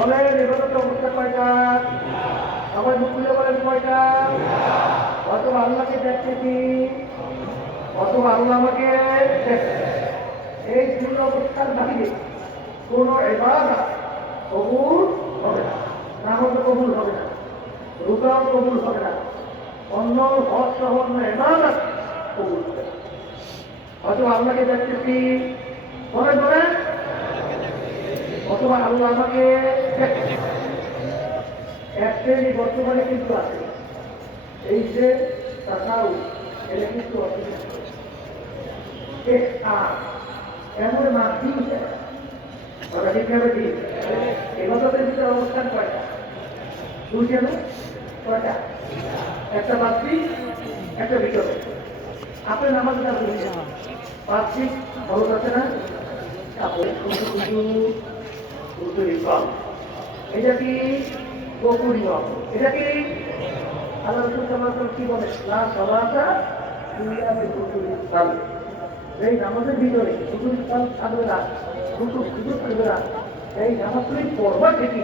বলেন এবাদত অবস্থা কয়টা? সবাই মুখ খুলে বলেন কয়টা? অথবা আল্লাহকে দেখতেছি, অথবা আল্লাহ আমাকে দেখছে। এই দুই অবস্থার বাহিরে কোন ইবাদত কবুল হবে না। নামাজ কবুল হবে না, রোজাও কবুল হবে না, অন্য হজ সহ অন্য ইবাদত কবুল হবে না। অথবা আল্লাহকে দেখতেছি, বলেন বলেন, অথবা আল্লাহ আমাকে দেখছে। এক শ্রেণী বর্তমানে কিন্তু আছে, এই যে তাকাও, এটা কিন্তু এমন মাধ্যম ওরা ঠিক ভাবে দিই এবাদতের ভিতরে অবস্থান কয়টা? দুইটা না কয়টা? একটা বাহ্যিক, একটা ভিতরে। আপনার নামাজটা বুঝছেন বাহ্যিক ভালো আছে না? তারপরে এটা কি গোপুরী রং? এটা কি আল্লাহ রাসূল কি বলে? না সলাতা ইল্লা বিল এই নামাজের ভিতরে শুধু থাকবে না, শুধু থাকবে না, এই নামাজগুলি পড়বা ঠিকই।